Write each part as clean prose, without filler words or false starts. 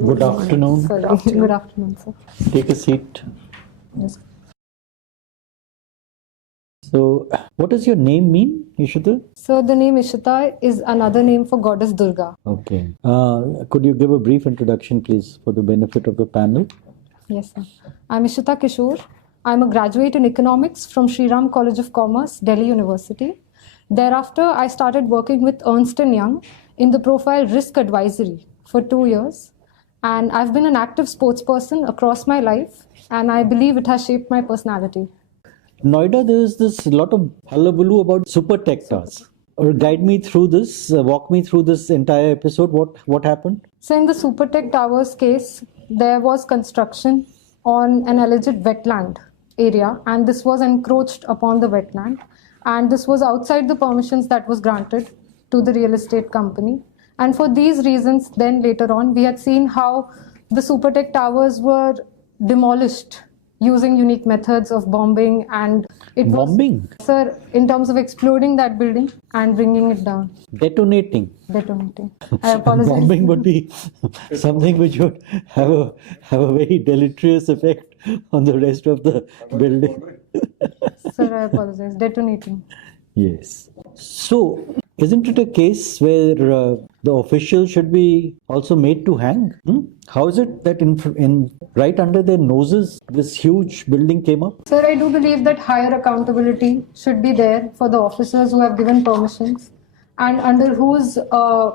Good afternoon. Sorry. Good afternoon, sir. Take a seat. Yes. So, what does your name mean, Ishita? So the name Ishita is another name for goddess Durga. Okay. Could you give a brief introduction, please, for the benefit of the panel? Yes, sir. I'm Ishita Kishore. I'm a graduate in economics from Shriram College of Commerce, Delhi University. Thereafter, I started working with Ernst & Young in the profile risk advisory for 2 years. And I've been an active sports person across my life, and I believe it has shaped my personality. Noida, there is this lot of hullabaloo about super tech towers. Or guide me through this, walk me through this entire episode. What happened? So in the Super Tech Towers case, there was construction on an alleged wetland area, and this was encroached upon the wetland. And this was outside the permissions that was granted to the real estate company. And for these reasons, then later on, we had seen how the Super Tech Towers were demolished using unique methods of bombing, and it was, Bombing? sir, in terms of exploding that building and bringing it down. Detonating. I apologize. Bombing would be something which would have a very deleterious effect on the rest of the building. Sir, I apologize. Detonating. Yes. So, isn't it a case where the officials should be also made to hang? How is it that in right under their noses, this huge building came up? Sir, I do believe that higher accountability should be there for the officers who have given permissions and under whose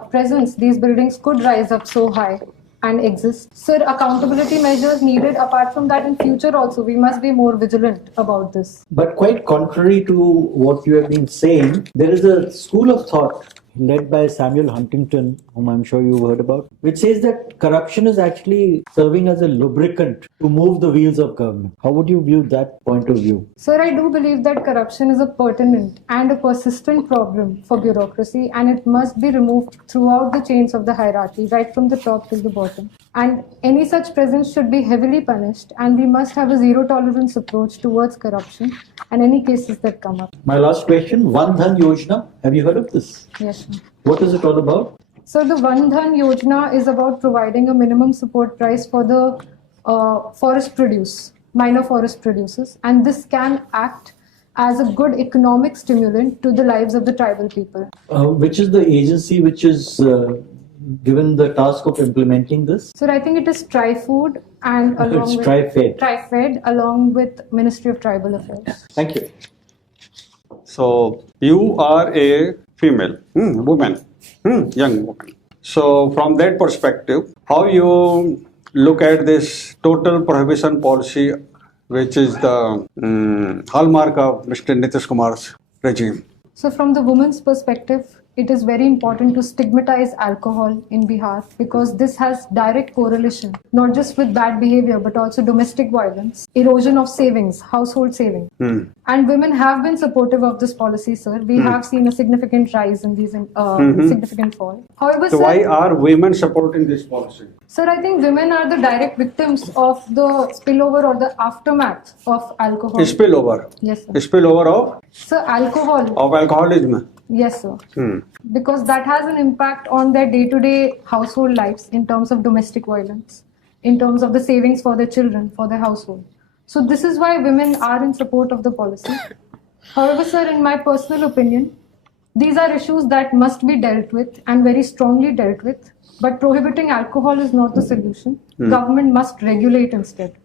presence these buildings could rise up so high and exist. Sir, accountability measures needed. Apart from that, in future also, we must be more vigilant about this. But quite contrary to what you have been saying, there is a school of thought led by Samuel Huntington, whom I'm sure you've heard about, which says that corruption is actually serving as a lubricant to move the wheels of government. How would you view that point of view? Sir, I do believe that corruption is a pertinent and a persistent problem for bureaucracy, and it must be removed throughout the chains of the hierarchy, right from the top till the bottom. And any such presence should be heavily punished, and we must have a zero tolerance approach towards corruption and any cases that come up. My last question, One Dhan Yojana. Have you heard of this? Yes, sir. What is it all about? So the One Dhan Yojana is about providing a minimum support price for the forest produce, minor forest producers, and this can act as a good economic stimulant to the lives of the tribal people. Which is the agency which is given the task of implementing this? So I think it is Tri-Food and along It's with Tri-Fed. Tri-Fed along with Ministry of Tribal Affairs. Thank you. So you are a female, woman, young woman. So from that perspective, how you look at this total prohibition policy, which is the hallmark of Mr. Nitish Kumar's regime? So from the woman's perspective, it is very important to stigmatize alcohol in Bihar because this has direct correlation, not just with bad behavior, but also domestic violence, erosion of savings, household savings. And women have been supportive of this policy, sir. We have seen a significant rise in these, significant fall. However, So sir, why are women supporting this policy? sir, I think women are the direct victims of the spillover or the aftermath of alcohol. Spillover. Yes, sir. Spillover of Sir, alcohol. alcoholism. Yes, sir. Because that has an impact on their day-to-day household lives in terms of domestic violence, in terms of the savings for their children, for their household. So this is why women are in support of the policy. However, sir, in my personal opinion, these are issues that must be dealt with and very strongly dealt with. But prohibiting alcohol is not the solution. Government must regulate instead.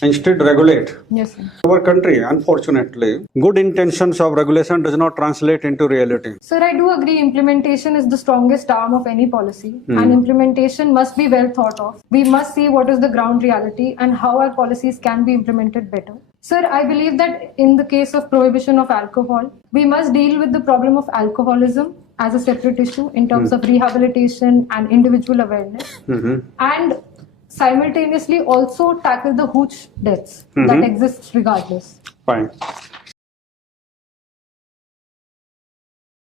Instead, regulate. Yes, sir. Our country, unfortunately, good intentions of regulation does not translate into reality. Sir, I do agree implementation is the strongest arm of any policy and implementation must be well thought of. We must see what is the ground reality and how our policies can be implemented better. Sir, I believe that in the case of prohibition of alcohol, we must deal with the problem of alcoholism as a separate issue in terms of rehabilitation and individual awareness. And simultaneously also tackle the hooch deaths that exist regardless. Fine.